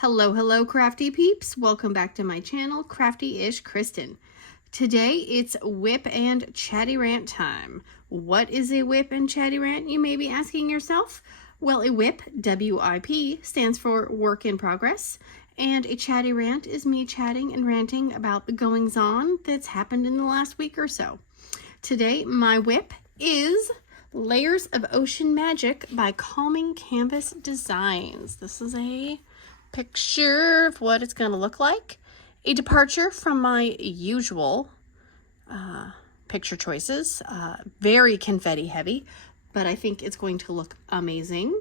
Hello, crafty peeps. Welcome back to my channel, Crafty-ishKristyn. Today, it's WIP and Chatty Rant time. What is a WIP and Chatty Rant, you may be asking yourself? Well, a WIP, W-I-P, stands for work in progress, and a Chatty Rant is me chatting and ranting about the goings-on that's happened in the last week or so. Today, my WIP is Layers of Ocean Magic by Calming Canvas Designs. This is a picture of what it's going to look like. A departure from my usual picture choices. Very confetti heavy, but I think it's going to look amazing.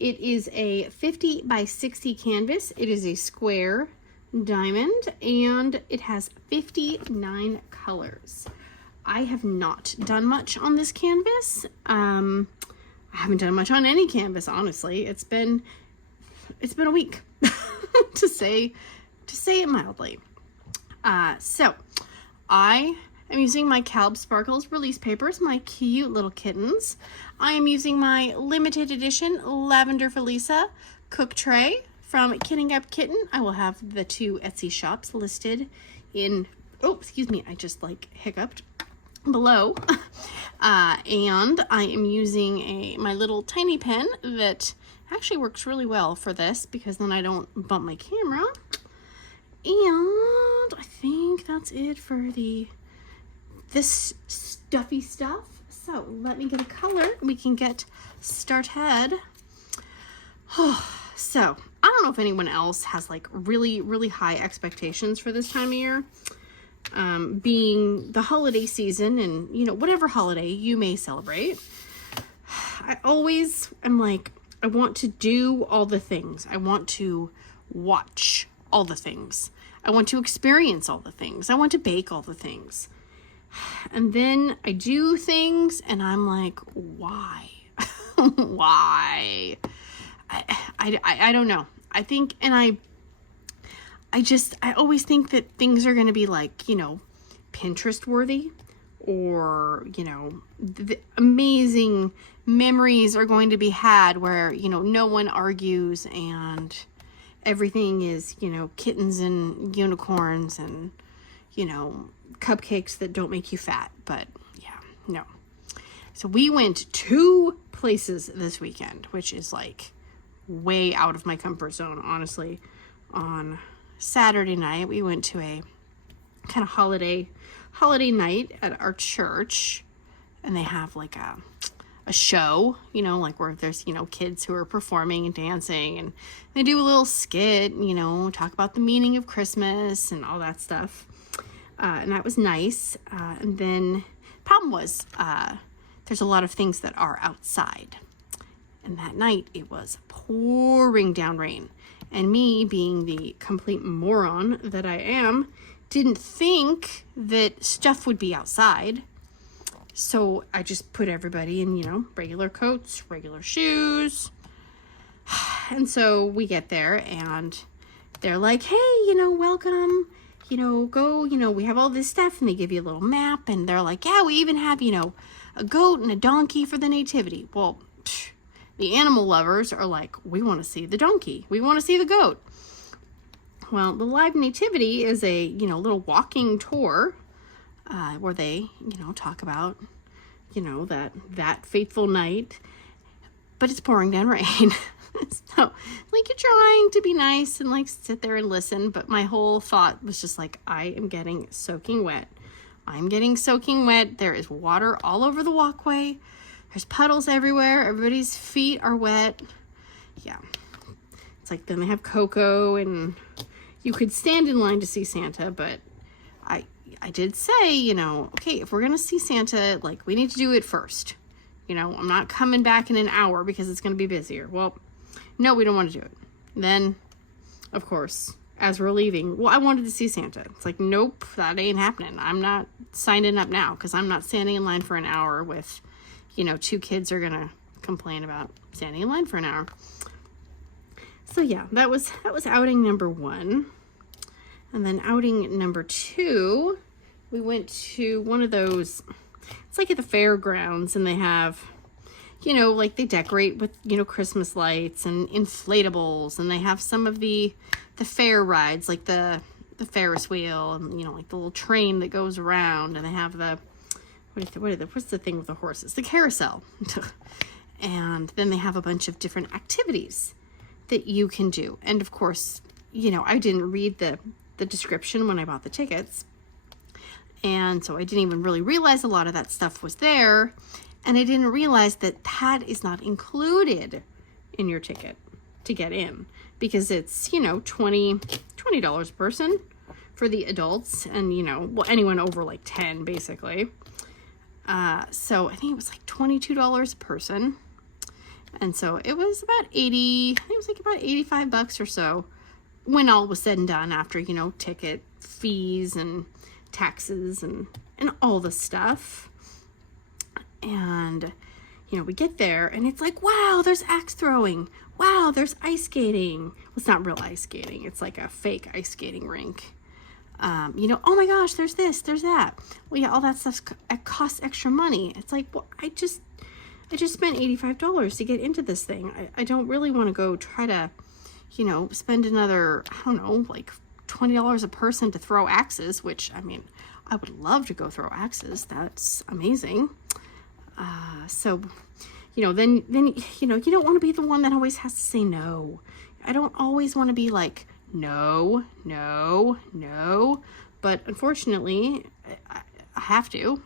It is a 50 by 60 canvas. It is a square diamond and it has 59 colors. I have not done much on this canvas. I haven't done much on any canvas, honestly. It's been a week to say it mildly. So I am using my Calb Sparkles release papers, my cute little kittens. I am using my limited edition Lavender Felisa cook tray from Kitting Up Kitten. I will have the two Etsy shops listed in, oh, excuse me, I just like hiccuped, below. And I am using my little tiny pen that actually works really well for this because then I don't bump my camera. And I think that's it for this stuffy stuff. So let me get a color. We can get started. So I don't know if anyone else has like really high expectations for this time of year. Being the holiday season and, you know, whatever holiday you may celebrate. I always am like, I want to do all the things. I want to watch all the things. I want to experience all the things. I want to bake all the things. And then I do things and I'm like, why? Why? I don't know. I think, and I always think that things are going to be like, you know, Pinterest worthy, or, you know, the amazing memories are going to be had where, you know, no one argues and everything is, you know, kittens and unicorns and, you know, cupcakes that don't make you fat. But yeah, no. So we went 2 places this weekend, which is like way out of my comfort zone, honestly. On Saturday night, we went to a kind of holiday night at our church, and they have like a show, you know, like where there's, you know, kids who are performing and dancing, and they do a little skit, you know, talk about the meaning of Christmas and all that stuff. And that was nice. And then problem was, there's a lot of things that are outside. And that night it was pouring down rain. And me, being the complete moron that I am, didn't think that stuff would be outside. So I just put everybody in, you know, regular coats, regular shoes. And so we get there and they're like, hey, you know, welcome, you know, go, you know, we have all this stuff, and they give you a little map, and they're like, yeah, we even have, you know, a goat and a donkey for the nativity. Well, the animal lovers are like, we want to see the donkey. We want to see the goat. Well, the live nativity is a, you know, little walking tour where they, you know, talk about, you know, that fateful night, but it's pouring down rain. So, like, you're trying to be nice and, like, sit there and listen, but my whole thought was just like, I am getting soaking wet. I'm getting soaking wet. There is water all over the walkway. There's puddles everywhere. Everybody's feet are wet. Yeah. It's like, then they have cocoa, and you could stand in line to see Santa, but I did say, you know, okay, if we're going to see Santa, like, we need to do it first. You know, I'm not coming back in an hour because it's going to be busier. Well, no, we don't want to do it. Then, of course, as we're leaving, well, I wanted to see Santa. It's like, nope, that ain't happening. I'm not signing up now because I'm not standing in line for an hour with, you know, 2 kids are going to complain about standing in line for an hour. So yeah, that was outing number 1. And then outing number 2, we went to one of those, it's like at the fairgrounds, and they have, you know, like they decorate with, you know, Christmas lights and inflatables, and they have some of the fair rides, like the Ferris wheel, and, you know, like the little train that goes around, and they have the, what's the thing with the horses? The carousel. And then they have a bunch of different activities that you can do. And of course, you know, I didn't read the description when I bought the tickets. And so I didn't even really realize a lot of that stuff was there. And I didn't realize that that is not included in your ticket to get in, because it's, you know, $20 a person for the adults, and, you know, well, anyone over like 10 basically. So I think it was like $22 a person. And so it was about about $85 or so when all was said and done, after, you know, ticket fees and taxes and all the stuff. And, you know, we get there and it's like, wow, there's axe throwing. Wow, there's ice skating. Well, it's not real ice skating. It's like a fake ice skating rink. You know, oh my gosh, there's this, there's that. Well, yeah, all that stuff costs extra money. It's like, well, I just spent $85 to get into this thing. I don't really want to go try to, you know, spend another, I don't know, like $20 a person to throw axes, which, I mean, I would love to go throw axes. That's amazing. So, you know, then, you know, you don't want to be the one that always has to say no. I don't always want to be like, no, no, no. But unfortunately, I have to.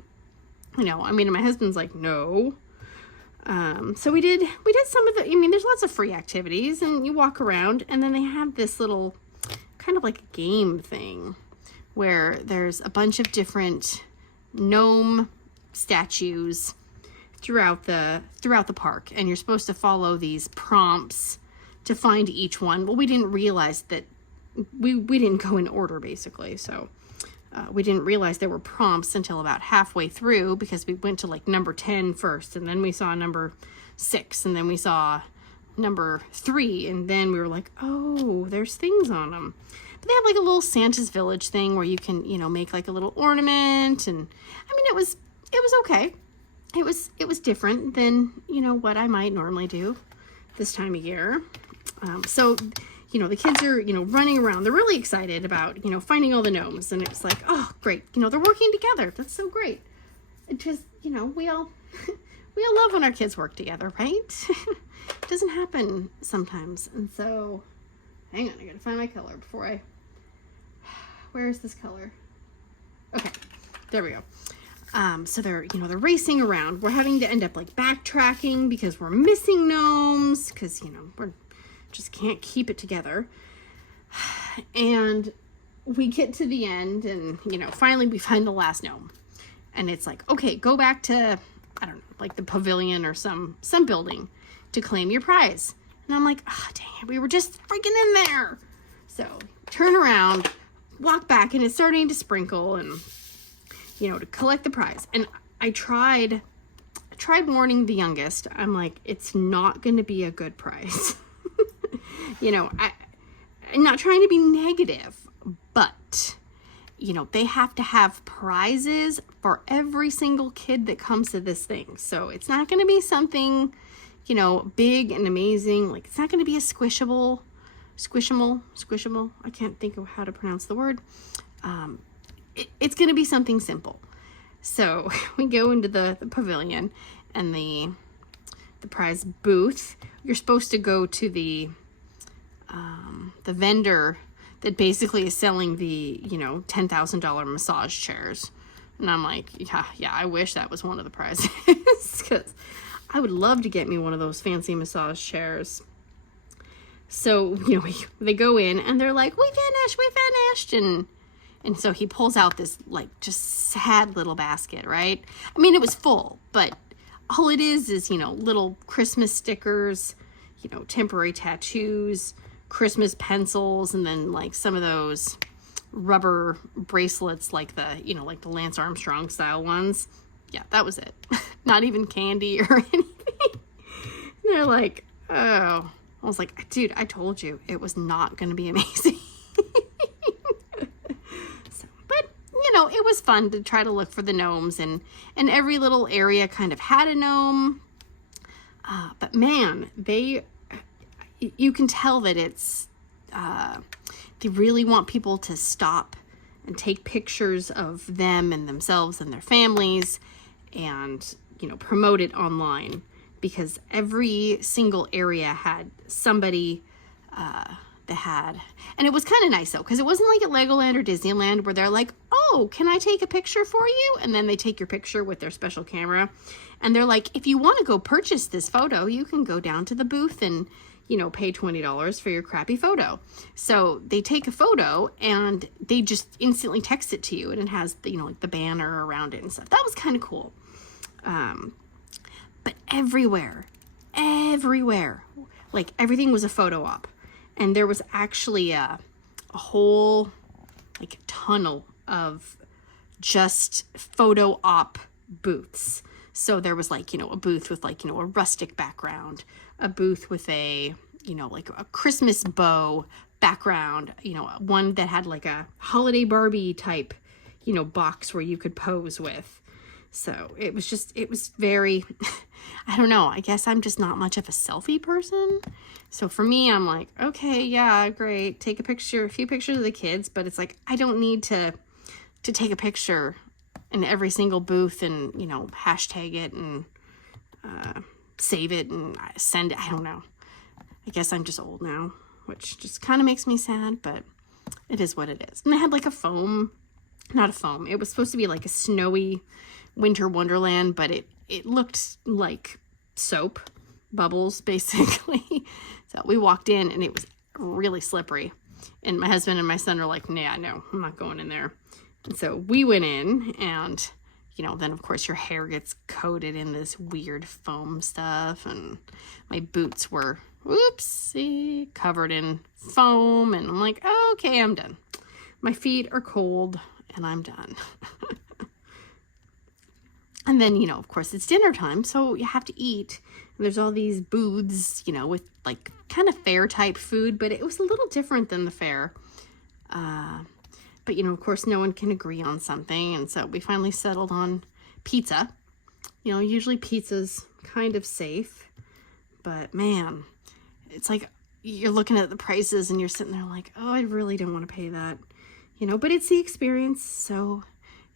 You know, I mean, my husband's like, no. So we did some of the, I mean, there's lots of free activities, and you walk around, and then they have this little kind of like a game thing where there's a bunch of different gnome statues throughout the park, and you're supposed to follow these prompts to find each one. Well, we didn't realize that we didn't go in order, basically. So we didn't realize there were prompts until about halfway through, because we went to like number 10 first, and then we saw number 6, and then we saw number 3, and then we were like, oh, there's things on them. But they have like a little Santa's Village thing where you can, you know, make like a little ornament, and I mean, it was okay. It was different than, you know, what I might normally do this time of year. So, you know, the kids are, you know, running around. They're really excited about, you know, finding all the gnomes. And it's like, oh, great. You know, they're working together. That's so great. It just, you know, we all love when our kids work together, right? It doesn't happen sometimes. And so, hang on, I gotta find my color before where is this color? Okay, there we go. So they're racing around. We're having to end up like backtracking because we're missing gnomes, because, you know, we're just can't keep it together. And we get to the end, and, you know, finally we find the last gnome, and it's like, okay, go back to, I don't know, like the pavilion or some building to claim your prize. And I'm like, oh, dang it, we were just freaking in there. So turn around, walk back, and it's starting to sprinkle, and, you know, to collect the prize. And I tried warning the youngest. I'm like, it's not going to be a good prize. You know, I'm not trying to be negative, but, you know, they have to have prizes for every single kid that comes to this thing. So it's not going to be something, you know, big and amazing. Like, it's not going to be a squishable. I can't think of how to pronounce the word. It's going to be something simple. So we go into the pavilion and the prize booth. You're supposed to go to the vendor that basically is selling the, you know, $10,000 massage chairs. And I'm like, yeah, I wish that was one of the prizes, because I would love to get me one of those fancy massage chairs. So, you know, they go in and they're like, we finished. And so he pulls out this, like, just sad little basket, right? I mean, it was full, but all it is, you know, little Christmas stickers, you know, temporary tattoos, Christmas pencils, and then, like, some of those rubber bracelets, like the, you know, like the Lance Armstrong style ones. Yeah, that was it. Not even candy or anything. And they're like, oh. I was like, dude, I told you it was not going to be amazing. But, you know, it was fun to try to look for the gnomes, and every little area kind of had a gnome. But man, you can tell that it's, they really want people to stop and take pictures of them and themselves and their families and, promote it online, because every single area had somebody that had, and it was kind of nice though, because it wasn't like at Legoland or Disneyland where they're like, oh, can I take a picture for you? And then they take your picture with their special camera. And they're like, if you want to go purchase this photo, you can go down to the booth and, pay $20 for your crappy photo. So they take a photo and they just instantly text it to you, and it has the, like the banner around it and stuff. That was kind of cool. But everywhere, like everything was a photo op. And there was actually a whole like tunnel of just photo op booths. So there was like, a booth with like, a rustic background, a booth with a, like a Christmas bow background, one that had like a holiday Barbie type, box where you could pose with. So it was very, I don't know, I guess I'm just not much of a selfie person. So for me, I'm like, okay, yeah, great. Take a few pictures of the kids, but it's like, I don't need to take a picture in every single booth and, hashtag it and save it and send it. I don't know. I guess I'm just old now, which just kind of makes me sad, but it is what it is. And I had like not a foam. It was supposed to be like a snowy winter wonderland, but it looked like soap bubbles, basically. So we walked in and it was really slippery. And my husband and my son are like, nah, no, I'm not going in there. And so we went in and, then of course your hair gets coated in this weird foam stuff. And my boots were, whoopsie, covered in foam. And I'm like, oh, okay, I'm done. My feet are cold and I'm done. And then, of course it's dinner time, so you have to eat. And there's all these booths, with like kind of fair type food, but it was a little different than the fair. But, of course no one can agree on something. And so we finally settled on pizza. Usually pizza's kind of safe, but man, it's like you're looking at the prices and you're sitting there like, oh, I really don't want to pay that, but it's the experience. So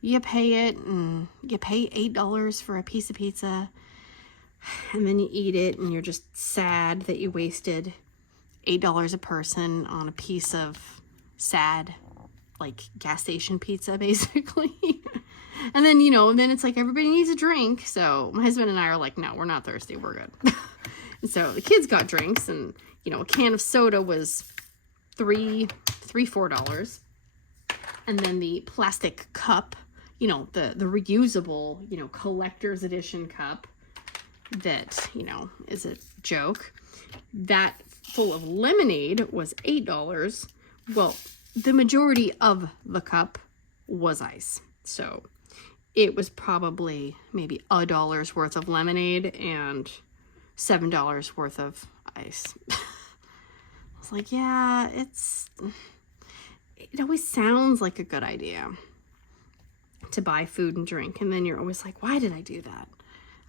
you pay it, and you pay $8 for a piece of pizza, and then you eat it and you're just sad that you wasted $8 a person on a piece of sad, like gas station pizza, basically. And then, and then it's like everybody needs a drink. So my husband and I are like, no, we're not thirsty. We're good. And so the kids got drinks, and, a can of soda was $4. And then the plastic cup, the reusable, collector's edition cup that, is a joke. That full of lemonade was $8. Well, the majority of the cup was ice. So it was probably maybe $1 worth of lemonade and $7 worth of ice. I was like, yeah, it always sounds like a good idea to buy food and drink. And then you're always like, why did I do that?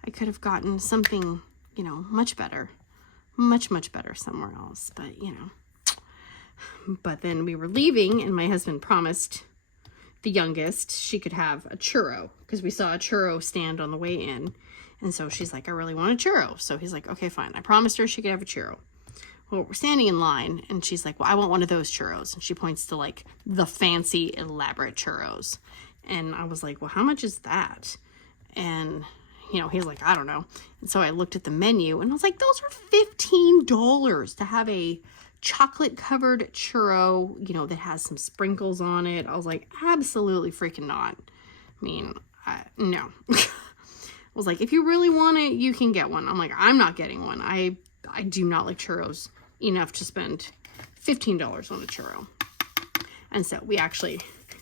I could have gotten something, much better, much better somewhere else. But, but then we were leaving and my husband promised the youngest she could have a churro, because we saw a churro stand on the way in. And so she's like, I really want a churro. So he's like, okay, fine. I promised her she could have a churro. Well, we're standing in line and she's like, well, I want one of those churros. And she points to like the fancy, elaborate churros. And I was like, well, how much is that? And, he's like, I don't know. And so I looked at the menu and I was like, those are $15 to have a chocolate covered churro, that has some sprinkles on it. I was like, absolutely freaking not. I mean, no. I was like, if you really want it, you can get one. I'm like, I'm not getting one. I do not like churros enough to spend $15 on a churro. And so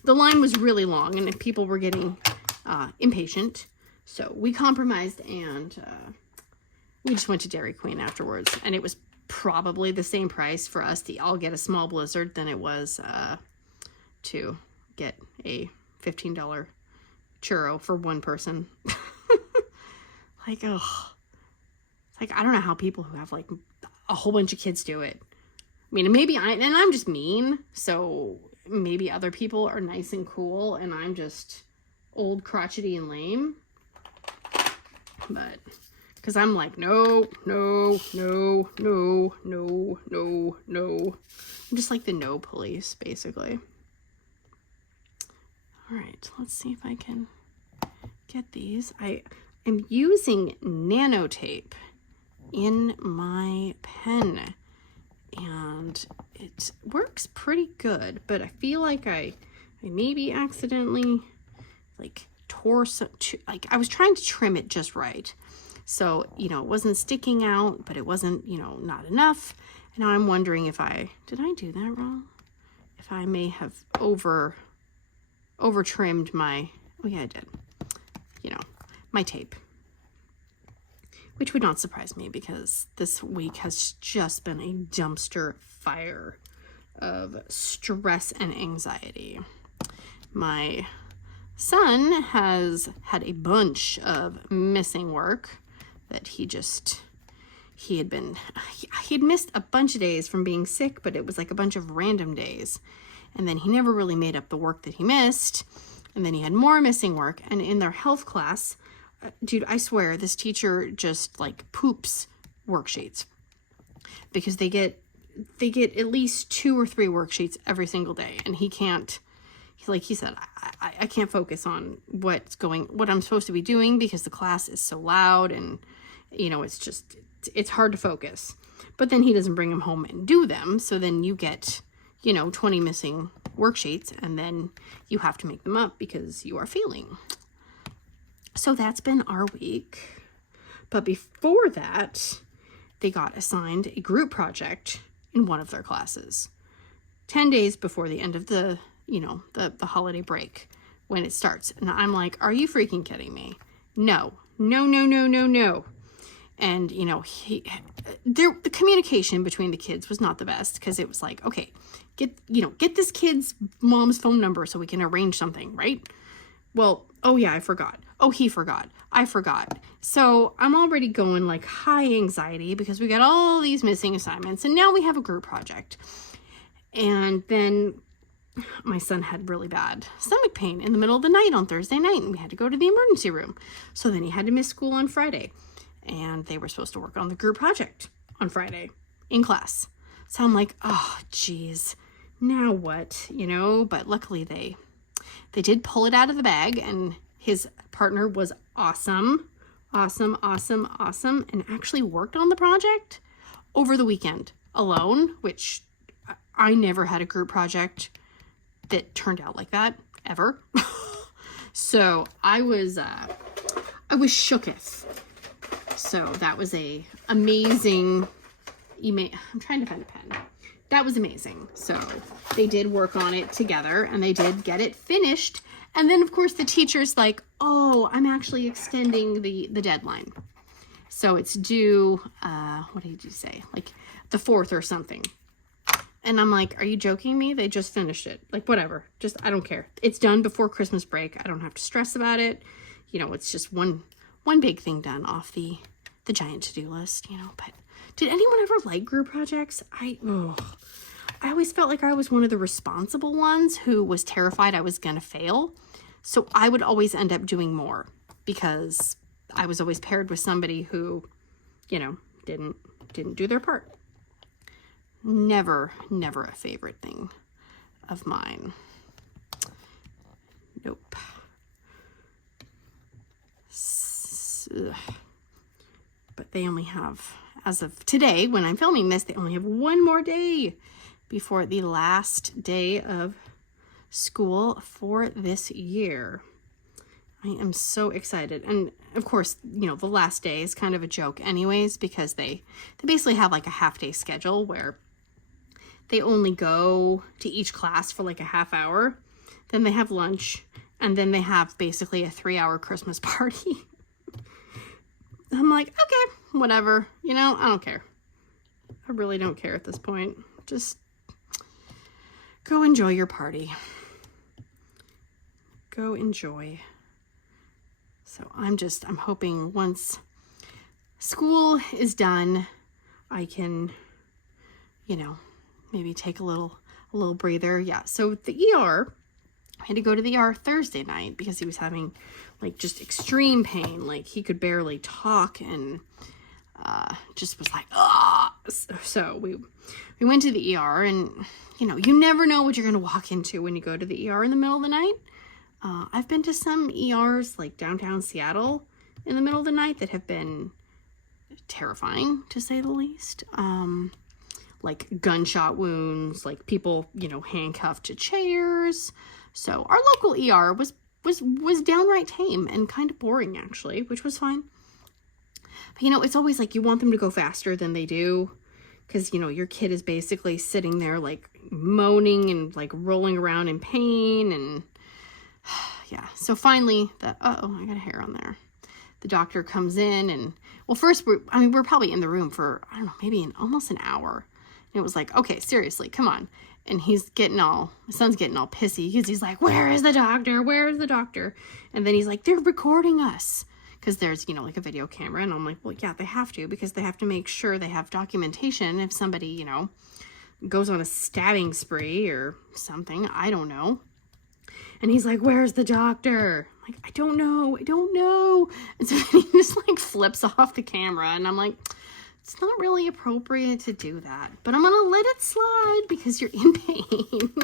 the line was really long and people were getting impatient. So we compromised and we just went to Dairy Queen afterwards. And it was probably the same price for us to all get a small blizzard than it was to get a $15 churro for one person. Like, oh, It's like, I don't know how people who have like a whole bunch of kids do it. I mean, maybe I'm just mean, so maybe other people are nice and cool and I'm just old, crotchety, and lame. But because I'm like, no, no, no, no, no, no, no. I'm just like the no police, basically. All right, let's see if I can get these. I am using Nano Tape in my pen, and it works pretty good, but I feel like I maybe accidentally like tore some, like I was trying to trim it just right. So, you know, it wasn't sticking out, but it wasn't, you know, not enough. And now I'm wondering if did I do that wrong? If I may have over trimmed my, oh yeah, I did, you know, my tape. Which would not surprise me because this week has just been a dumpster fire of stress and anxiety. My son has had a bunch of missing work that he had missed a bunch of days from being sick, but it was like a bunch of random days. And then he never really made up the work that he missed. And then he had more missing work. And in their health class, dude, I swear this teacher just like poops worksheets because they get at least 2 or 3 worksheets every single day. And he said, I can't focus on what I'm supposed to be doing because the class is so loud and, you know, it's hard to focus. But then he doesn't bring them home and do them. So then you get, you know, 20 missing worksheets and then you have to make them up because you are failing. So that's been our week. But before that, they got assigned a group project in one of their classes. 10 days before the end of the, you know, the holiday break when it starts. And I'm like, are you freaking kidding me? No. And, you know, the communication between the kids was not the best because it was like, okay, get this kid's mom's phone number so we can arrange something, right? Well, oh yeah, I forgot. Oh, he forgot. I forgot. So I'm already going like high anxiety because we got all these missing assignments and now we have a group project. And then my son had really bad stomach pain in the middle of the night on Thursday night and we had to go to the emergency room. So then he had to miss school on Friday and they were supposed to work on the group project on Friday in class. So I'm like, oh, geez, now what, you know? But luckily they did pull it out of the bag and his partner was awesome, and actually worked on the project over the weekend alone, which I never had a group project that turned out like that ever. So I was shooketh. So that was a amazing email. I'm trying to find a pen. That was amazing. So they did work on it together and they did get it finished. And then of course the teacher's like, oh, I'm actually extending the deadline. So it's due, what did you say? Like the 4th or something. And I'm like, are you joking me? They just finished it. Like, whatever. Just, I don't care. It's done before Christmas break. I don't have to stress about it. You know, it's just one big thing done off the giant to-do list, you know. But did anyone ever like group projects? I always felt like I was one of the responsible ones who was terrified I was going to fail. So I would always end up doing more because I was always paired with somebody who, you know, didn't do their part. Never a favorite thing of mine. Nope. But they only have, as of today, when I'm filming this, they only have one more day before the last day of school for this year. I am so excited. And of course, you know, the last day is kind of a joke anyways, because they basically have like a half-day schedule where they only go to each class for like a half hour. Then they have lunch. And then they have basically a 3-hour Christmas party. I'm like, okay, whatever. You know, I don't care. I really don't care at this point. Just go enjoy your party. Go enjoy. So I'm hoping once school is done, I can, you know, maybe take a little breather. Yeah. So the ER, I had to go to the ER Thursday night because he was having like just extreme pain. Like he could barely talk and just was like, ah. So we went to the ER, and you know, you never know what you're going to walk into when you go to the ER in the middle of the night. I've been to some ERs like downtown Seattle in the middle of the night that have been terrifying, to say the least. Like gunshot wounds, like people, you know, handcuffed to chairs. So our local ER was downright tame and kind of boring, actually, which was fine. But, you know, it's always like you want them to go faster than they do, because, you know, your kid is basically sitting there like moaning and like rolling around in pain. And yeah, so finally uh-oh, I got a hair on there. The doctor comes in, and well, first we're probably in the room for, I don't know, maybe almost an hour. And it was like, okay, seriously, come on. And my son's getting all pissy because he's like, where is the doctor? Where is the doctor? And then he's like, they're recording us. Because there's, you know, like a video camera. And I'm like, well, yeah, they have to, because they have to make sure they have documentation if somebody, you know, goes on a stabbing spree or something. I don't know. And he's like, where's the doctor? I'm like, I don't know. And so he just like flips off the camera. And I'm like, it's not really appropriate to do that, but I'm going to let it slide because you're in pain.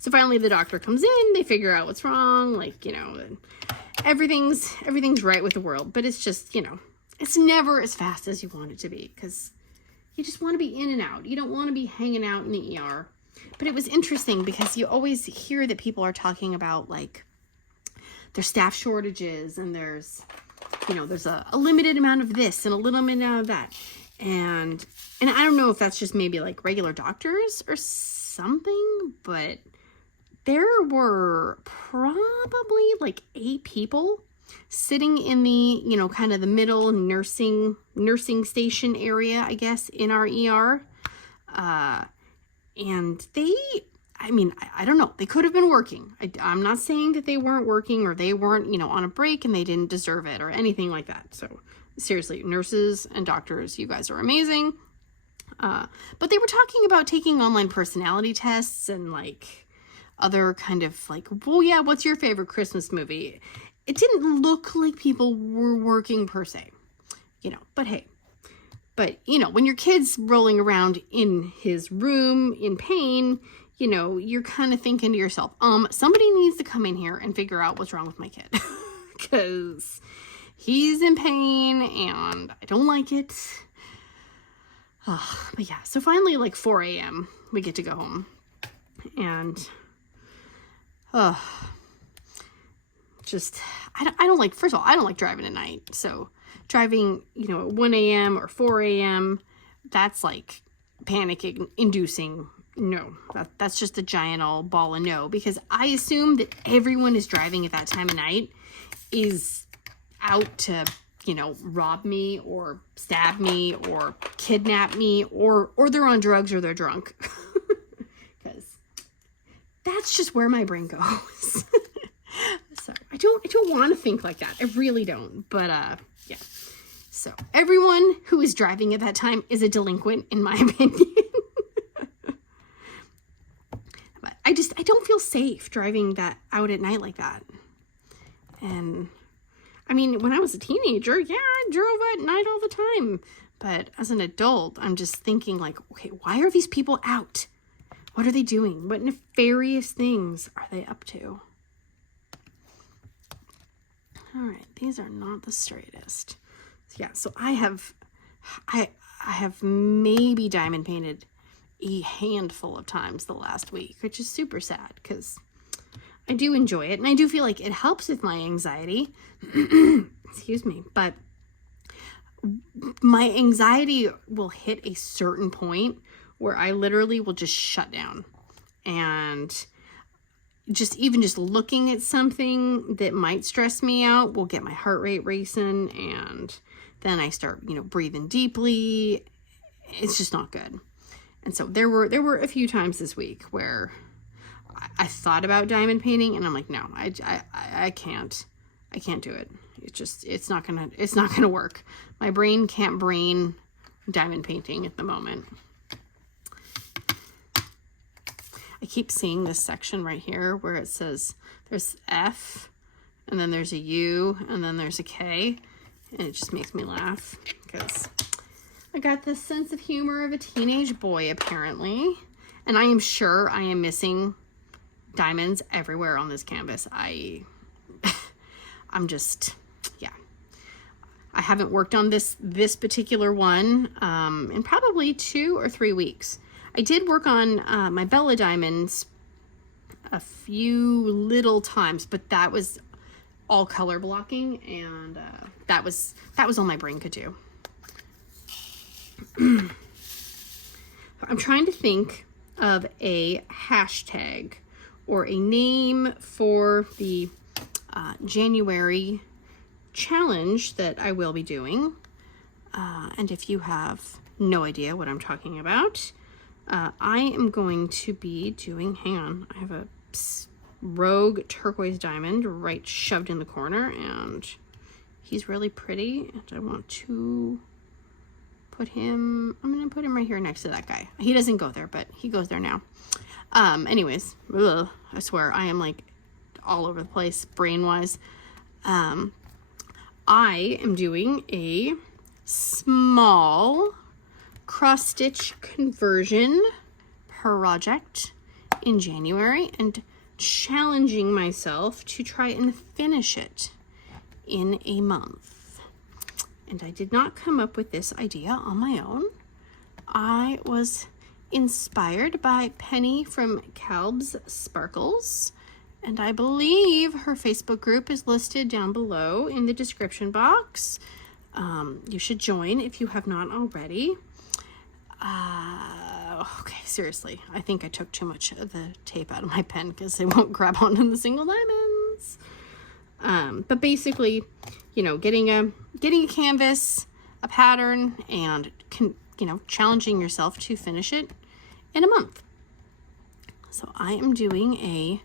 So finally the doctor comes in, they figure out what's wrong. Like, you know, everything's right with the world, but it's just, you know, it's never as fast as you want it to be, because you just want to be in and out. You don't want to be hanging out in the ER. But it was interesting because you always hear that people are talking about like there's staff shortages, and there's, you know, there's a limited amount of this and a little bit of that. And I don't know if that's just maybe like regular doctors or something, but there were probably like 8 people sitting in the, you know, kind of the middle nursing station area, I guess, in our ER. And I don't know. They could have been working. I'm not saying that they weren't working or they weren't, you know, on a break and they didn't deserve it or anything like that. So seriously, nurses and doctors, you guys are amazing. But they were talking about taking online personality tests and like other kind of like, well, yeah, what's your favorite Christmas movie? It didn't look like people were working per se, you know, but hey. But, you know, when your kid's rolling around in his room in pain, you know, you're kind of thinking to yourself, somebody needs to come in here and figure out what's wrong with my kid. Because he's in pain and I don't like it. But yeah, so finally, like 4 a.m., we get to go home. And, just, I don't like, first of all, I don't like driving at night. So driving, you know, at 1 a.m. or 4 a.m., that's like panic inducing. No, that's just a giant old ball of no, because I assume that everyone is driving at that time of night is out to, you know, rob me or stab me or kidnap me, or they're on drugs or they're drunk. Because that's just where my brain goes. So I don't want to think like that. I really don't. But yeah. So everyone who is driving at that time is a delinquent, in my opinion. But I don't feel safe driving that out at night like that. And I mean, when I was a teenager, yeah, I drove at night all the time. But as an adult, I'm just thinking like, okay, why are these people out? What are they doing? What nefarious things are they up to? All right, these are not the straightest. Yeah, so I have maybe diamond painted a handful of times the last week, which is super sad because I do enjoy it, and I do feel like it helps with my anxiety. Excuse me, but my anxiety will hit a certain point where I literally will just shut down, and just looking at something that might stress me out will get my heart rate racing, and then I start, you know, breathing deeply. It's just not good. And so there were a few times this week where I thought about diamond painting, and I'm like, no, I can't. I can't do it. It's not gonna work. My brain can't brain diamond painting at the moment. I keep seeing this section right here where it says there's F, and then there's a U, and then there's a K, and it just makes me laugh because I got this sense of humor of a teenage boy apparently, and I am sure I am missing diamonds everywhere on this canvas. I'm just, yeah. I haven't worked on this particular one in probably 2 or 3 weeks. I did work on my Bella diamonds a few little times, but that was all color blocking, and that was all my brain could do. I'm trying to think of a hashtag or a name for the January challenge that I will be doing. And if you have no idea what I'm talking about, I am going to be doing, hang on, I have a rogue turquoise diamond right shoved in the corner, and he's really pretty, and I want to put him, I'm going to put him right here next to that guy. He doesn't go there, but he goes there now. Anyways, I swear I am like all over the place brain-wise. I am doing a small cross-stitch conversion project in January and challenging myself to try and finish it in a month. And I did not come up with this idea on my own. I was inspired by Penny from Calb's Sparkles, and I believe her Facebook group is listed down below in the description box. You should join if you have not already. Okay, seriously, I think I took too much of the tape out of my pen because it won't grab onto the single diamonds. But basically, you know, getting a canvas, a pattern, and challenging yourself to finish it in a month. So I am doing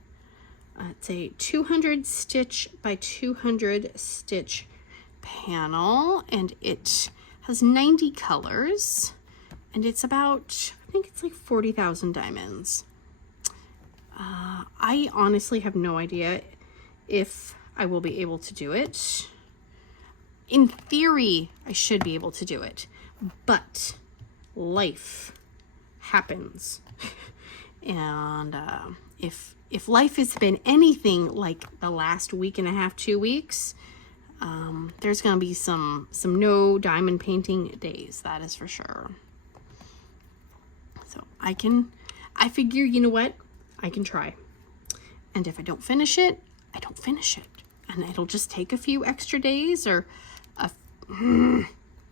it's a 200 stitch by 200 stitch panel, and it has 90 colors, and it's about, I think it's like 40,000 diamonds. I honestly have no idea if I will be able to do it. In theory, I should be able to do it, but life happens. And if life has been anything like the last week and a half, 2 weeks, there's gonna be some no diamond painting days, that is for sure. So I figure, you know what, I can try. And if I don't finish it, I don't finish it. And it'll just take a few extra days, or a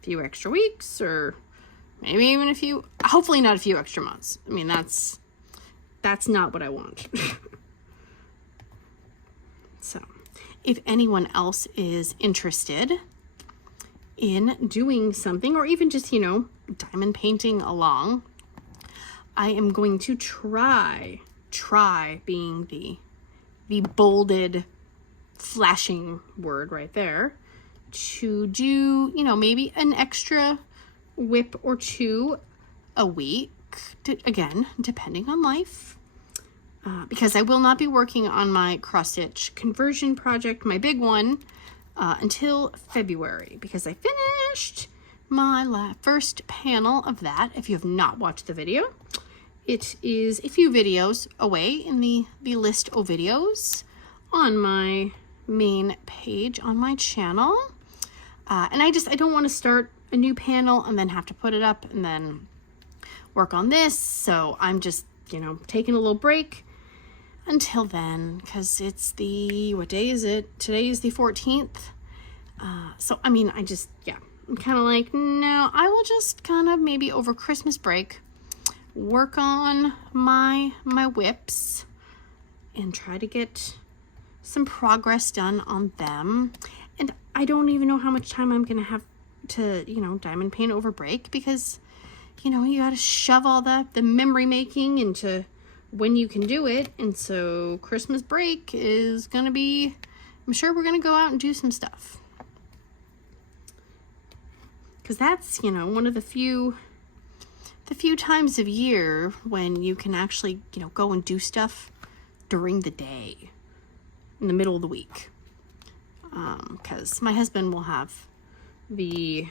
few extra weeks, or maybe even hopefully not a few extra months. I mean, that's not what I want. So if anyone else is interested in doing something, or even just, diamond painting along, I am going to try being the bolded, flashing word right there, to do, maybe an extra WIP or 2 a week, again, depending on life, because I will not be working on my cross-stitch conversion project, my big one, until February, because I finished my first panel of that. If you have not watched the video, it is a few videos away in the list of videos on my main page on my channel. And I don't want to start a new panel and then have to put it up and then work on this. So I'm just, taking a little break until then, because it's what day is it? Today is the 14th. So, I mean, I'm kind of like, no, I will just kind of maybe over Christmas break work on my WIPs and try to get some progress done on them. And I don't even know how much time I'm gonna have to, diamond paint over break, because, you gotta shove all the memory making into when you can do it. And so Christmas break is gonna be I'm sure we're going to go out and do some stuff. Because that's, you know, one of the few times of year when you can actually, you know, go and do stuff during the day, in the middle of the week. Because my husband will have the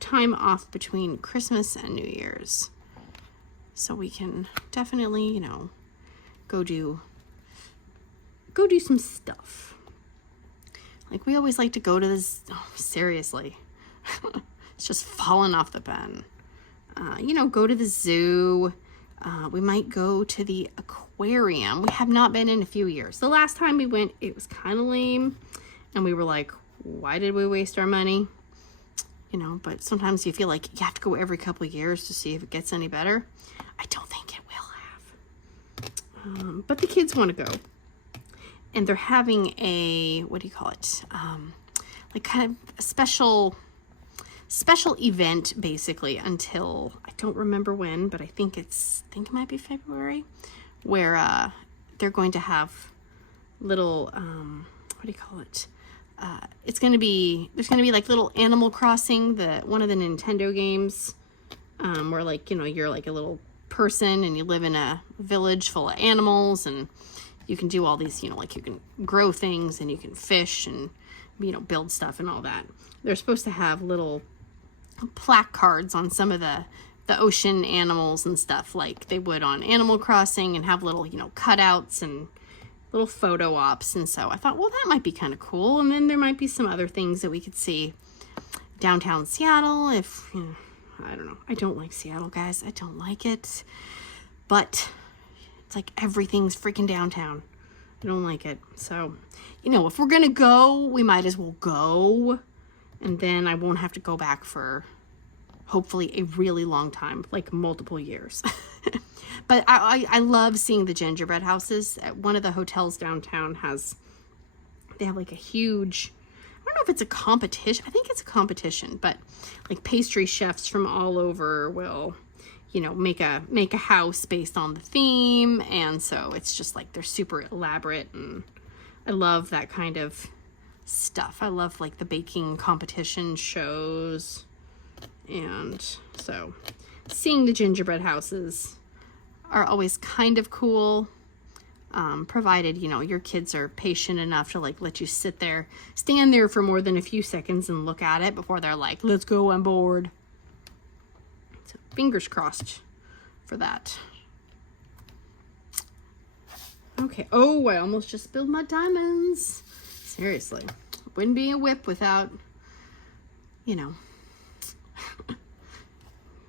time off between Christmas and New Year's. So we can definitely, you know, go do some stuff. Like, we always like to go to this, oh, seriously. It's just falling off the pen. You know, go to the zoo. We might go to the aquarium. We have not been in a few years. The last time we went, it was kind of lame. And we were like, why did we waste our money? You know, but sometimes you feel like you have to go every couple of years to see if it gets any better. I don't think it will have. But the kids want to go. And they're having a, what do you call it? Like kind of a special event, basically, until, I don't remember when, but I think it might be February, where they're going to have little, what do you call it? There's going to be like little Animal Crossing, one of the Nintendo games, where, like, you know, you're like a little person and you live in a village full of animals, and you can do all these, you know, like you can grow things and you can fish and, you know, build stuff and all that. They're supposed to have little plaque cards on some of the ocean animals and stuff, like they would on Animal Crossing, and have little, you know, cutouts and little photo ops. And so I thought, well, that might be kind of cool. And then there might be some other things that we could see downtown Seattle. If, you know, I don't know. I don't like Seattle, guys. I don't like it. But it's like everything's freaking downtown. I don't like it. So, you know, if we're going to go, we might as well go. And then I won't have to go back for hopefully a really long time, like multiple years. But I love seeing the gingerbread houses. At one of the hotels downtown they have like a huge, I don't know if it's a competition. I think it's a competition, but like pastry chefs from all over will, you know, make a house based on the theme. And so it's just like, they're super elaborate, and I love that kind of stuff. I love like the baking competition shows. And so seeing the gingerbread houses are always kind of cool, provided, you know, your kids are patient enough to like let you stand there for more than a few seconds and look at it before they're like, let's go, I'm bored. So fingers crossed for that. Okay. Oh, I almost just spilled my diamonds. Seriously. Wouldn't be a WIP without, you know,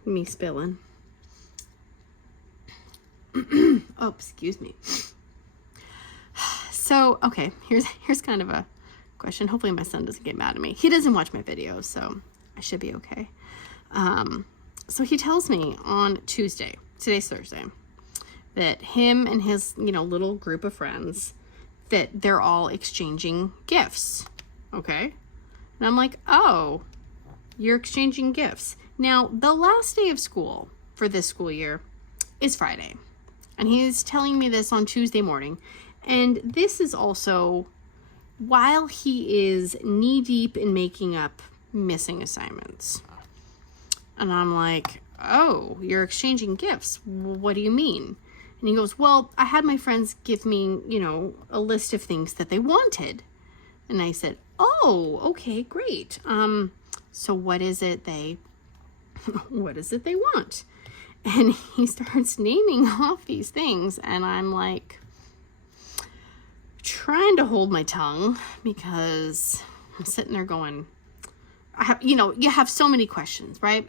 me spilling. Oh, excuse me. So, okay, here's kind of a question. Hopefully my son doesn't get mad at me. He doesn't watch my videos, so I should be okay. So he tells me on Tuesday, today's Thursday, that him and his, you know, little group of friends, that they're all exchanging gifts. Okay? And I'm like, oh, you're exchanging gifts. Now, the last day of school for this school year is Friday. And he's telling me this on Tuesday morning. And this is also while he is knee deep in making up missing assignments. And I'm like, oh, you're exchanging gifts. What do you mean? And he goes, well, I had my friends give me, you know, a list of things that they wanted. And I said, oh, okay, great. So what is it they want? And he starts naming off these things, and I'm like trying to hold my tongue, because I'm sitting there going, you have so many questions, right?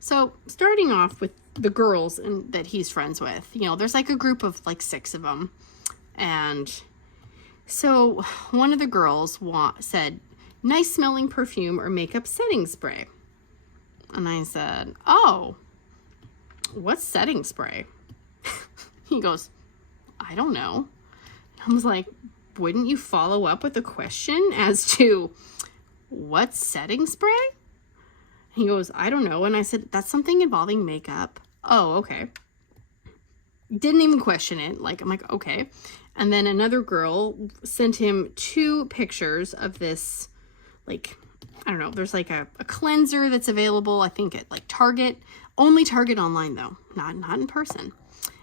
So starting off with the girls that he's friends with, you know, there's like a group of like 6 of them. And so one of the girls said, nice smelling perfume or makeup setting spray. And I said, oh, what's setting spray? He goes, I don't know. I was like, wouldn't you follow up with a question as to what's setting spray? He goes, I don't know. And I said, that's something involving makeup. Oh, okay. Didn't even question it. Like, I'm like, okay. And then another girl sent him 2 pictures of this, like, I don't know, there's like a cleanser that's available, I think at like Target, only Target online though, not in person.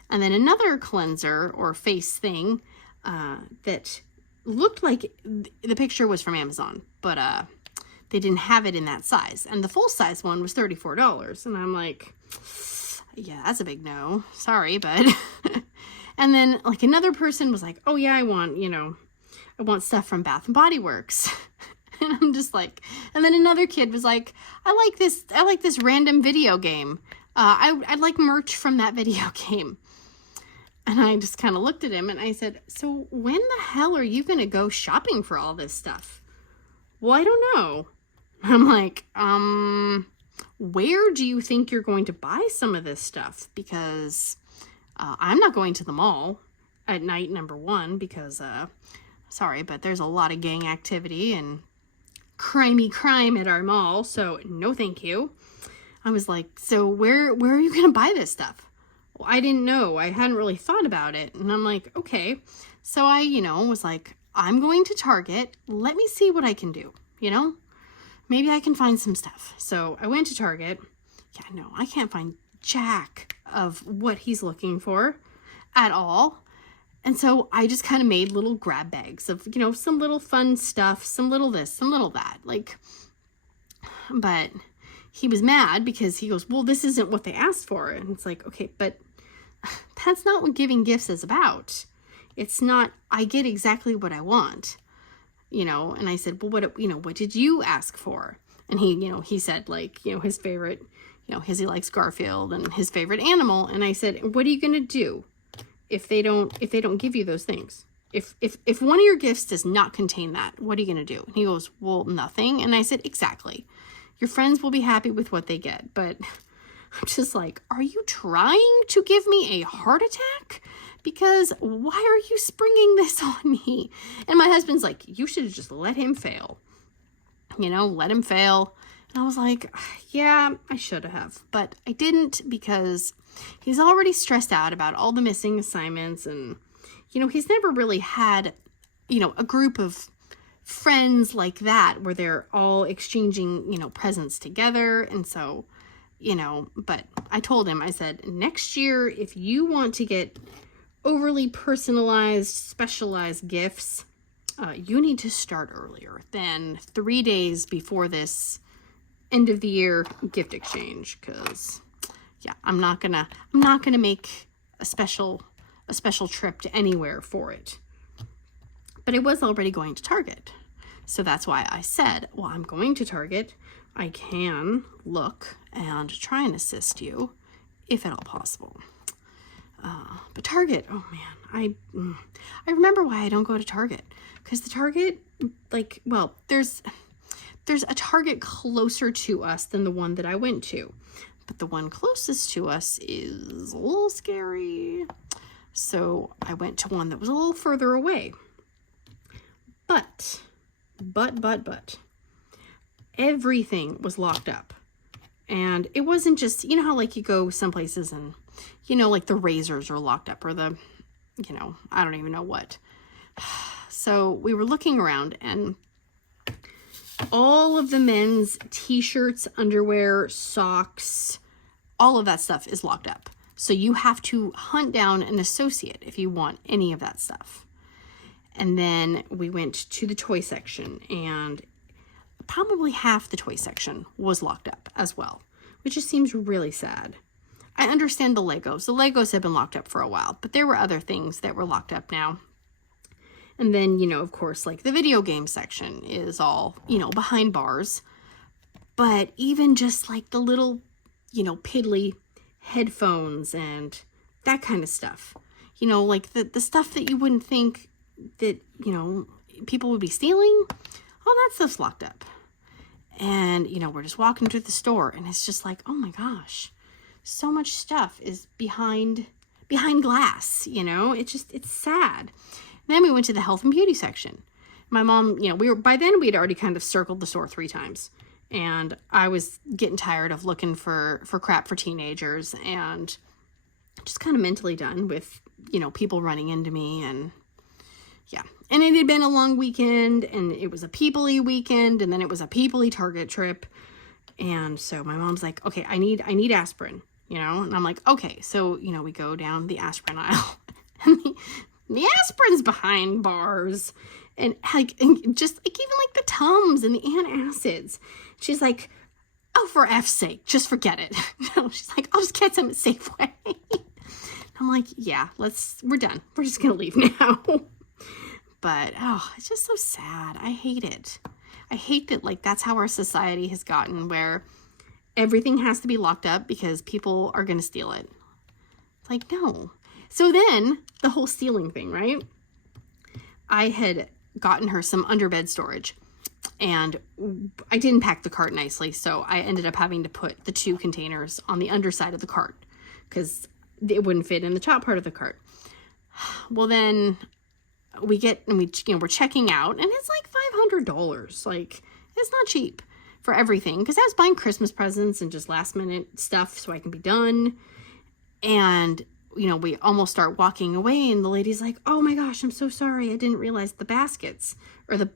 And then another cleanser or face thing that looked like the picture was from Amazon, but they didn't have it in that size. And the full size one was $34. And I'm like, yeah, that's a big no. Sorry, but... And then like another person was like, oh yeah, I want stuff from Bath and Body Works. And I'm just like, and then another kid was like, I like this random video game. I'd like merch from that video game. And I just kind of looked at him and I said, so when the hell are you going to go shopping for all this stuff? Well, I don't know. I'm like, where do you think you're going to buy some of this stuff? Because I'm not going to the mall at night, number one, because, sorry, but there's a lot of gang activity and crimey crime at our mall, so no thank you. I was like, so where are you going to buy this stuff? Well, I didn't know. I hadn't really thought about it. And I'm like, okay. So I, was like, I'm going to Target. Let me see what I can do, Maybe I can find some stuff. So I went to Target. Yeah, no, I can't find jack of what he's looking for at all. And so I just kind of made little grab bags of, some little fun stuff, some little this, some little that. But he was mad because he goes, well, this isn't what they asked for. And it's like, okay, but that's not what giving gifts is about. It's not, I get exactly what I want, and I said, well, what did you ask for? And he said his favorite, he likes Garfield and his favorite animal. And I said, what are you going to do if they don't give you those things? If one of your gifts does not contain that, what are you going to do? And he goes, well, nothing. And I said, exactly. Your friends will be happy with what they get. But I'm just like, are you trying to give me a heart attack? Because why are you springing this on me? And my husband's like, you should have just let him fail. Let him fail. And I was like, yeah, I should have. But I didn't because he's already stressed out about all the missing assignments. And, he's never really had, a group of friends like that where they're all exchanging, presents together. And so, but I told him, I said, next year, if you want to get overly personalized, specialized gifts, you need to start earlier than 3 days before this end of the year gift exchange. Because yeah, I'm not gonna make a special trip to anywhere for it. But I was already going to Target. So that's why I said, well, I'm going to Target. I can look and try and assist you if at all possible. But Target, oh man, I remember why I don't go to Target. Because the Target, there's a Target closer to us than the one that I went to. But the one closest to us is a little scary. So I went to one that was a little further away. But, everything was locked up. And it wasn't just, how you go some places and, the razors are locked up or the, I don't even know what. So we were looking around and all of the men's t-shirts, underwear, socks, all of that stuff is locked up. So you have to hunt down an associate if you want any of that stuff. And then we went to the toy section and probably half the toy section was locked up as well, which just seems really sad. I understand the Legos. The Legos have been locked up for a while, but there were other things that were locked up now. And then, of course, the video game section is all, behind bars. But even just the little, piddly headphones and that kind of stuff. The stuff that you wouldn't think that, people would be stealing. All that stuff's locked up. And, we're just walking through the store and it's just like, oh my gosh, so much stuff is behind glass, it's sad. And then we went to the health and beauty section. My mom, by then we had already kind of circled the store 3 times. And I was getting tired of looking for crap for teenagers and just kind of mentally done with, people running into me. And yeah. And it had been a long weekend, and it was a Peopley weekend, and then it was a Peopley Target trip. And so my mom's like, okay, I need aspirin, you know? And I'm like, okay. So, you know, we go down the aspirin aisle, and the aspirin's behind bars, and like, and just like even like the Tums and the antacids. She's like, oh, for F's sake, just forget it. She's like, I'll just get some at Safeway. I'm like, yeah, we're done. We're just gonna leave now. But, oh, it's just so sad. I hate it. I hate that, like, that's how our society has gotten, where everything has to be locked up because people are going to steal it. It's like, no. So then, the whole stealing thing, right? I had gotten her some underbed storage, and I didn't pack the cart nicely, so I ended up having to put the 2 containers on the underside of the cart because it wouldn't fit in the top part of the cart. Well, then we're checking out, and it's like $500. Like, it's not cheap for everything, because I was buying Christmas presents and just last minute stuff so I can be done. And, you know, we almost start walking away, and the lady's like, oh my gosh, I'm so sorry. I didn't realize the baskets or the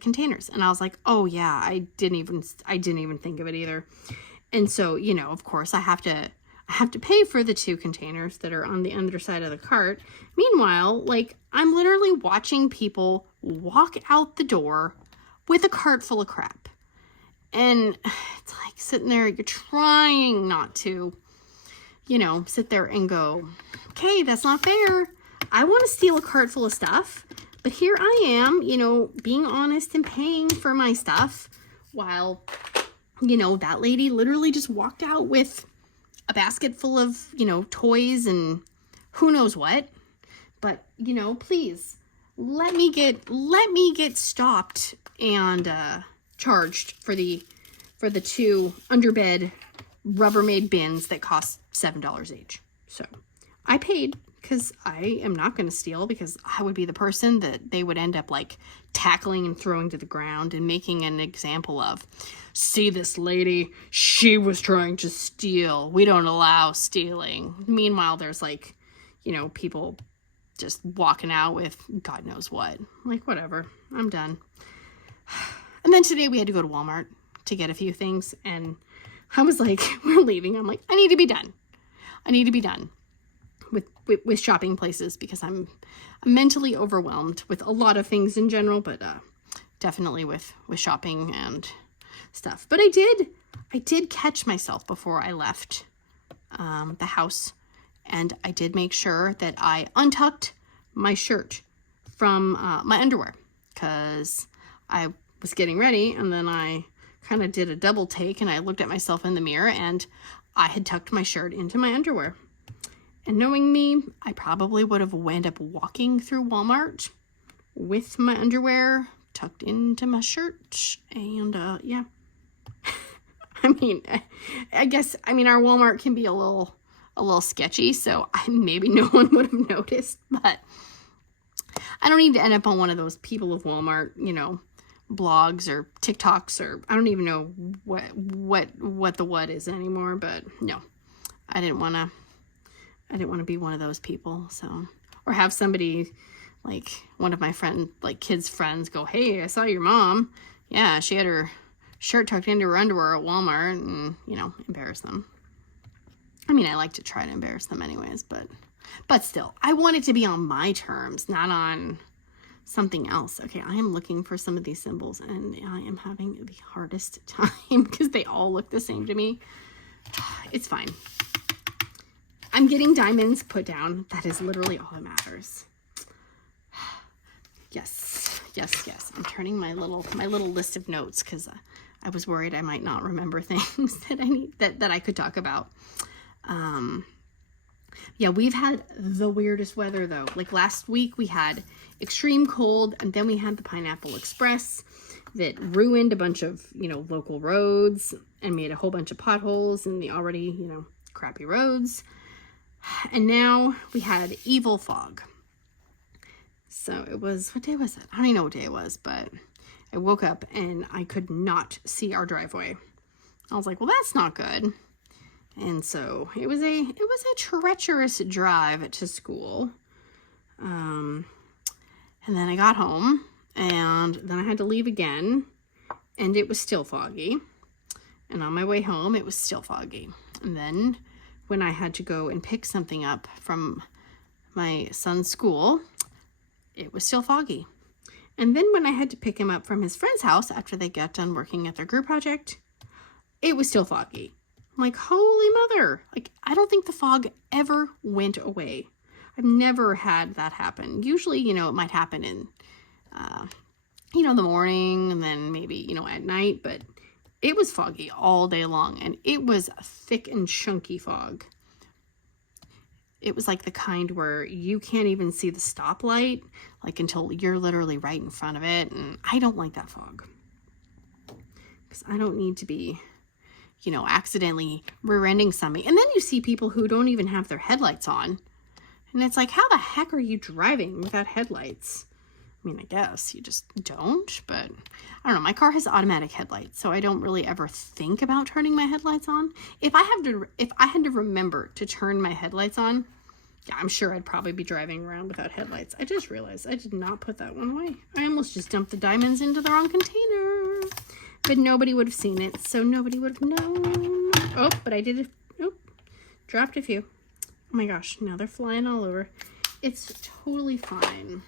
containers. And I was like, oh yeah, I didn't even think of it either. And so, you know, of course I have to pay for the 2 containers that are on the underside of the cart. Meanwhile, like, I'm literally watching people walk out the door with a cart full of crap. And it's like sitting there, you're trying not to, you know, sit there and go, okay, that's not fair. I want to steal a cart full of stuff, but here I am, you know, being honest and paying for my stuff, while, you know, that lady literally just walked out with a basket full of, you know, toys and who knows what. But, you know, please let me get stopped and charged for the 2 underbed Rubbermaid bins that cost $7 each. So I paid, because I am not going to steal, because I would be the person that they would end up like tackling and throwing to the ground and making an example of. See this lady, she was trying to steal. We don't allow stealing. Meanwhile, there's like, you know, people just walking out with God knows what. Like, whatever, I'm done. And then today we had to go to Walmart to get a few things, and I was like, we're leaving. I'm like, I need to be done. I need to be done with shopping places, because I'm mentally overwhelmed with a lot of things in general, but definitely with shopping and stuff. But I did catch myself before I left the house, and I did make sure that I untucked my shirt from my underwear, because I was getting ready, and then I kind of did a double take, and I looked at myself in the mirror, and I had tucked my shirt into my underwear. And knowing me, I probably would have wound up walking through Walmart with my underwear tucked into my shirt. And yeah, I mean, I guess, I mean, our Walmart can be a little sketchy, so maybe no one would have noticed, but I don't need to end up on one of those people of Walmart, you know, blogs or TikToks, or I don't even know what the what is anymore. But no, I didn't want to be one of those people. So, or have somebody, like one of my kids' friends go, hey, I saw your mom. Yeah, she had her shirt tucked into her underwear at Walmart, and, you know, embarrass them. I mean, I like to try to embarrass them anyways, but still, I want it to be on my terms, not on something else. Okay, I am looking for some of these symbols, and I am having the hardest time because they all look the same to me. It's fine. I'm getting diamonds put down. That is literally all that matters. Yes. I'm turning my little list of notes, because I was worried I might not remember things that I could talk about. Yeah, we've had the weirdest weather though. Like last week we had extreme cold, and then we had the Pineapple Express that ruined a bunch of, you know, local roads and made a whole bunch of potholes in the already, you know, crappy roads. And now we had evil fog. So it was, what day was it? I don't even know what day it was, but I woke up and I could not see our driveway. I was like, well, that's not good. And so it was a treacherous drive to school. And then I got home, and then I had to leave again, and it was still foggy. And on my way home, it was still foggy. And then when I had to go and pick something up from my son's school, it was still foggy. And then when I had to pick him up from his friend's house after they got done working at their group project, it was still foggy. I'm like, holy mother. Like, I don't think the fog ever went away. I've never had that happen. Usually, you know, it might happen in, you know, the morning and then maybe, you know, at night, but it was foggy all day long, and it was a thick and chunky fog. It was like the kind where you can't even see the stoplight, like until you're literally right in front of it. And I don't like that fog, because I don't need to be, you know, accidentally rear-ending somebody. And then you see people who don't even have their headlights on. And it's like, how the heck are you driving without headlights? I mean, I guess you just don't, but I don't know. My car has automatic headlights, so I don't really ever think about turning my headlights on. If I had to remember to turn my headlights on, yeah, I'm sure I'd probably be driving around without headlights. I just realized I did not put that one away. I almost just dumped the diamonds into the wrong container, but nobody would have seen it, so nobody would have known. Oh, but I did it. Oh, dropped a few. Oh my gosh, now they're flying all over. It's totally fine.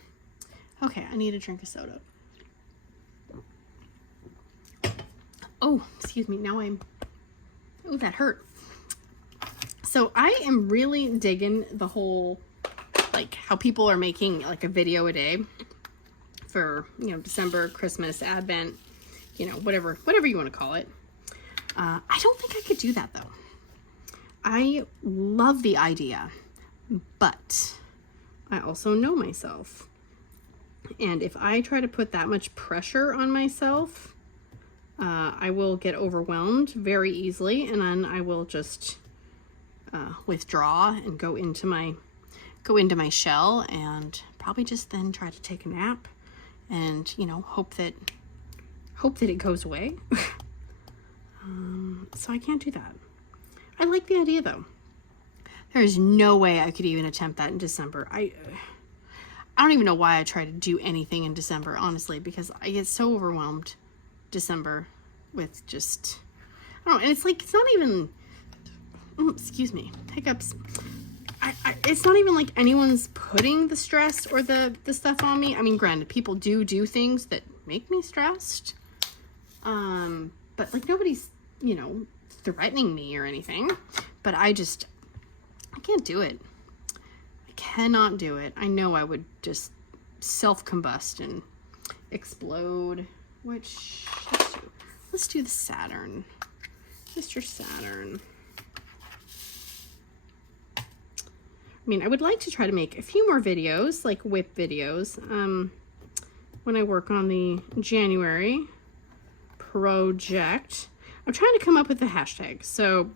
Okay, I need a drink of soda. Oh, excuse me. Now I'm... Oh, that hurt. So I am really digging the whole, like, how people are making, like, a video a day for, you know, December, Christmas, Advent, you know, whatever you want to call it. I don't think I could do that, though. I love the idea, but I also know myself. And if I try to put that much pressure on myself, I will get overwhelmed very easily, and then I will just withdraw and go into my shell, and probably just then try to take a nap, and, you know, hope that it goes away. So I can't do that. I like the idea, though. There is no way I could even attempt that in December. I don't even know why I try to do anything in December, honestly, because I get so overwhelmed December with just, I don't know, and it's like, it's not even, excuse me, hiccups. It's not even like anyone's putting the stress or the stuff on me. I mean, granted, people do things that make me stressed, but like nobody's, you know, threatening me or anything, but I can't do it. I cannot do it. I know I would just self-combust and explode, which, let's do the Saturn. Mr. Saturn. I mean, I would like to try to make a few more videos, like WIP videos, when I work on the January project. I'm trying to come up with a hashtag, so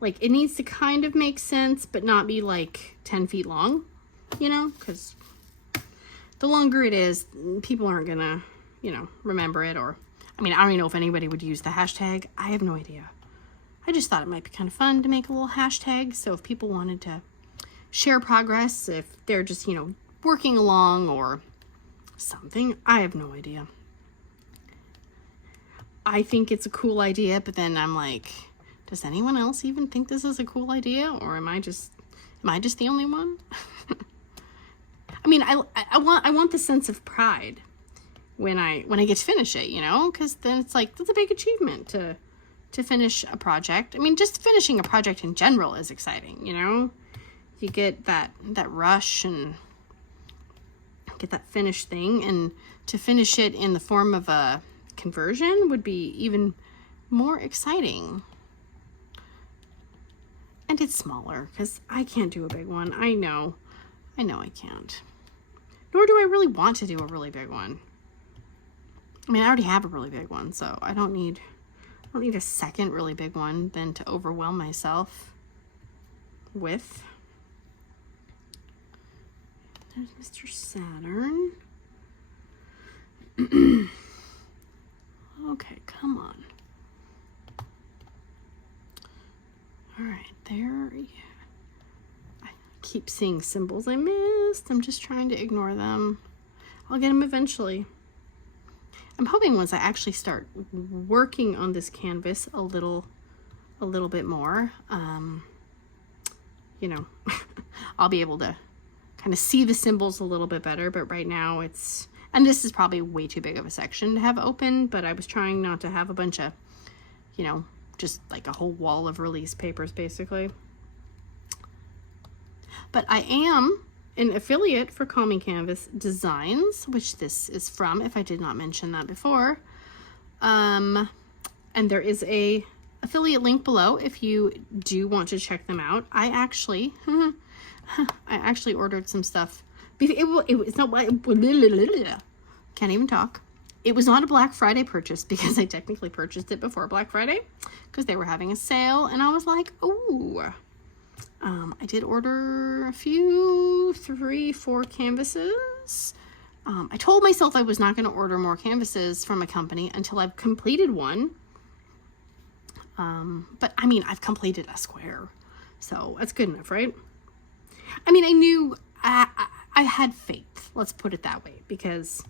like it needs to kind of make sense, but not be like 10 feet long, you know, because the longer it is, people aren't gonna, you know, remember it. Or, I mean, I don't even know if anybody would use the hashtag. I have no idea. I just thought it might be kind of fun to make a little hashtag, so if people wanted to share progress, if they're just, you know, working along or something, I have no idea. I think it's a cool idea, but then I'm like, does anyone else even think this is a cool idea? Or am I just the only one? I mean, I want the sense of pride when I get to finish it, you know, because then it's like, that's a big achievement to finish a project. I mean, just finishing a project in general is exciting, you know. You get that rush and get that finished thing, and to finish it in the form of a conversion would be even more exciting. And it's smaller, because I can't do a big one. I know I can't. Nor do I really want to do a really big one. I mean, I already have a really big one, so I don't need a second really big one then to overwhelm myself with. There's Mr. Saturn. Okay, come on. All right, there. Yeah. I keep seeing symbols I missed. I'm just trying to ignore them. I'll get them eventually. I'm hoping once I actually start working on this canvas a little bit more, you know, I'll be able to kind of see the symbols a little bit better. But right now it's, and this is probably way too big of a section to have open, but I was trying not to have a bunch of, you know, just like a whole wall of release papers basically. But I am an affiliate for Calming Canvas Designs, which this is from, if I did not mention that before. And there is a affiliate link below if you do want to check them out. I actually ordered some stuff. It's not, can't even talk. It was not a Black Friday purchase because I technically purchased it before Black Friday because they were having a sale, and I was like, ooh. I did order a few, 3, 4 canvases. I told myself I was not going to order more canvases from a company until I've completed one. But I mean, I've completed a square, so that's good enough, right? I mean, I knew I had faith, let's put it that way, because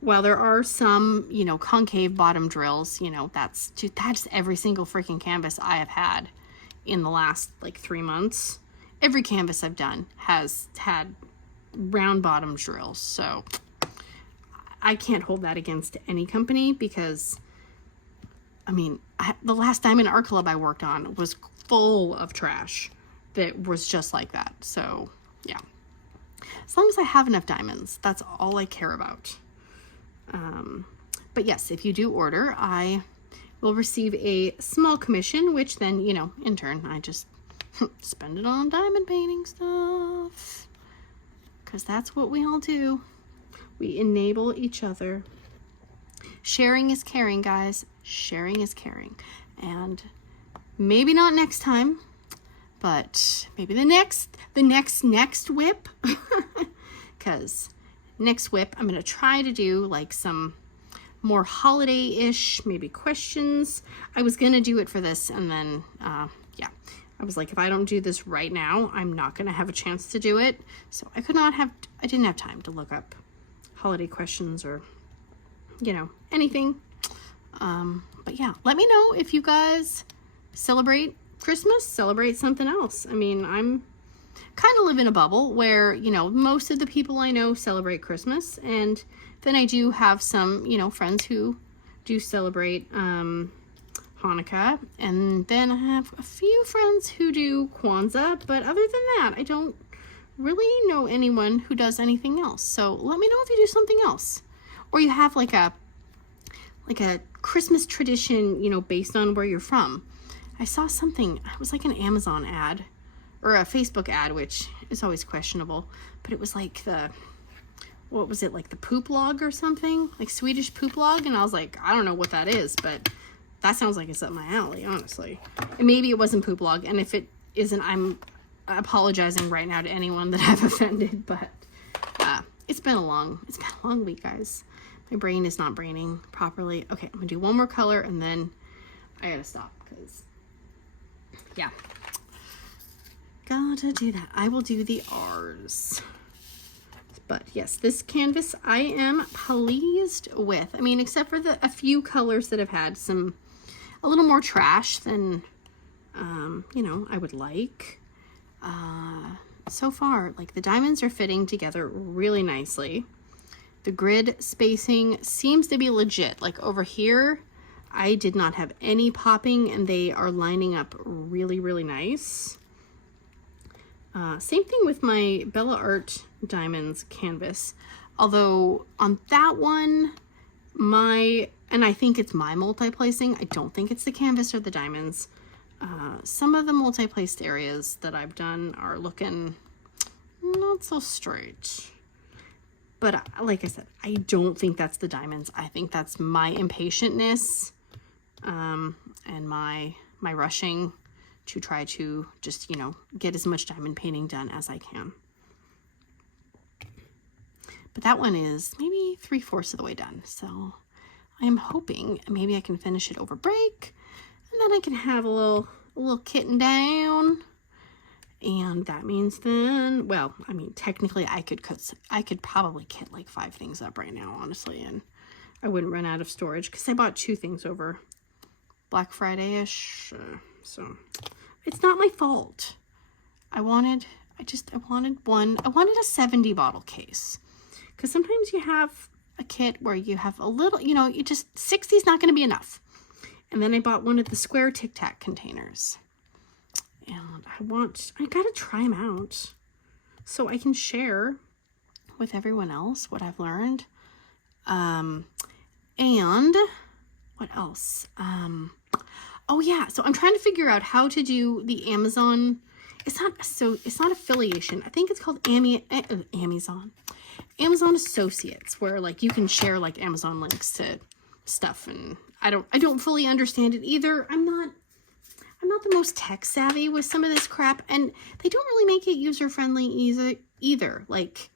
while there are some, you know, concave bottom drills, you know, that's every single freaking canvas I have had in the last like 3 months. Every canvas I've done has had round bottom drills, so I can't hold that against any company because, I mean, the last Diamond Art Club I worked on was full of trash that was just like that. So yeah, as long as I have enough diamonds, that's all I care about. But yes, if you do order, I will receive a small commission, which then, you know, in turn, I just spend it on diamond painting stuff, because that's what we all do. We enable each other. Sharing is caring, guys. Sharing is caring. And maybe not next time, but maybe the next WIP, because next WIP I'm going to try to do like some more holiday-ish, maybe questions. I was gonna do it for this, and then yeah, I was like, if I don't do this right now, I'm not gonna have a chance to do it. So I didn't have time to look up holiday questions or, you know, anything. But yeah, let me know if you guys celebrate Christmas, celebrate something else. I mean, I'm kind of live in a bubble where, you know, most of the people I know celebrate Christmas, and then I do have some, you know, friends who do celebrate Hanukkah, and then I have a few friends who do Kwanzaa, but other than that, I don't really know anyone who does anything else. So let me know if you do something else, or you have like a Christmas tradition, you know, based on where you're from. I saw something, it was like an Amazon ad or a Facebook ad, which is always questionable, but it was like what was it, like the poop log or something, like Swedish poop log, and I was like, I don't know what that is, but that sounds like it's up my alley, honestly. And maybe it wasn't poop log, and if it isn't, I'm apologizing right now to anyone that I've offended, but it's been a long week, guys. My brain is not braining properly. Okay, I'm gonna do one more color and then I gotta stop, because yeah, gotta do that. I will do the R's. But yes, this canvas I am pleased with. I mean, except for a few colors that have had a little more trash than, you know, I would like. So far, like, the diamonds are fitting together really nicely. The grid spacing seems to be legit. Like over here, I did not have any popping, and they are lining up really, really nice. Same thing with my Bella Art Diamonds canvas. Although on that one, and I think it's my multi-placing, I don't think it's the canvas or the diamonds. Some of the multi-placed areas that I've done are looking not so straight. But like I said, I don't think that's the diamonds. I think that's my impatientness and my rushing to try to just, you know, get as much diamond painting done as I can. But that one is maybe 3/4 of the way done. So I am hoping maybe I can finish it over break, and then I can have a little kitten down And that means then, well, I mean, technically I could probably kit like 5 things up right now, honestly, and I wouldn't run out of storage because I bought 2 things over Black Friday-ish. So it's not my fault. I wanted a 70 bottle case, because sometimes you have a kit where you have a little, you know, 60 is not going to be enough. And then I bought one of the square Tic Tac containers. And I gotta try them out so I can share with everyone else what I've learned. And what else? Oh yeah, so I'm trying to figure out how to do the Amazon. It's not affiliation. I think it's called Amazon Associates, where like you can share like Amazon links to stuff, and I don't fully understand it either. I'm not the most tech savvy with some of this crap, and they don't really make it user friendly either. Like,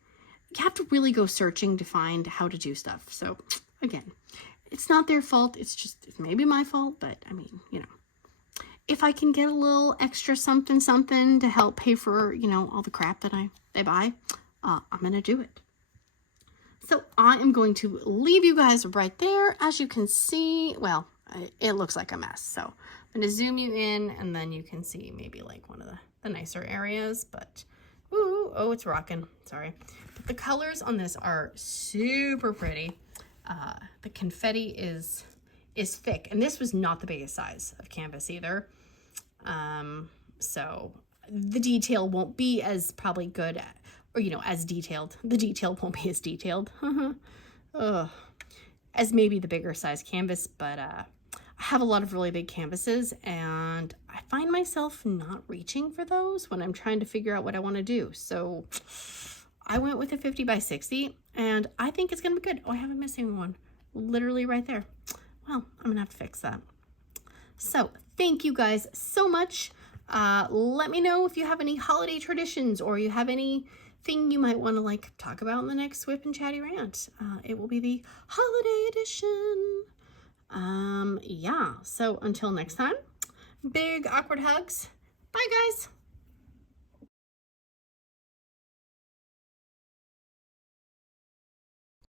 you have to really go searching to find how to do stuff. So again, it's not their fault. It's maybe my fault, but I mean, you know, if I can get a little extra something to help pay for, you know, all the crap that they buy, I'm gonna do it. So I am going to leave you guys right there. As you can see, well, it looks like a mess, so I'm going to zoom you in, and then you can see maybe like one of the nicer areas, but ooh, oh, it's rocking, sorry. But the colors on this are super pretty. The confetti is thick, and this was not the biggest size of canvas either. So the detail won't be as probably good or, you know, as detailed. The detail won't be as detailed as maybe the bigger size canvas, but I have a lot of really big canvases, and I find myself not reaching for those when I'm trying to figure out what I want to do. So I went with a 50 by 60, and I think it's going to be good. Oh, I have a missing one literally right there. Well, I'm going to have to fix that. So thank you guys so much. Let me know if you have any holiday traditions, or you have anything you might want to like talk about in the next WIP and Chatty Rant. It will be the holiday edition. Yeah, so until next time, big awkward hugs. Bye guys.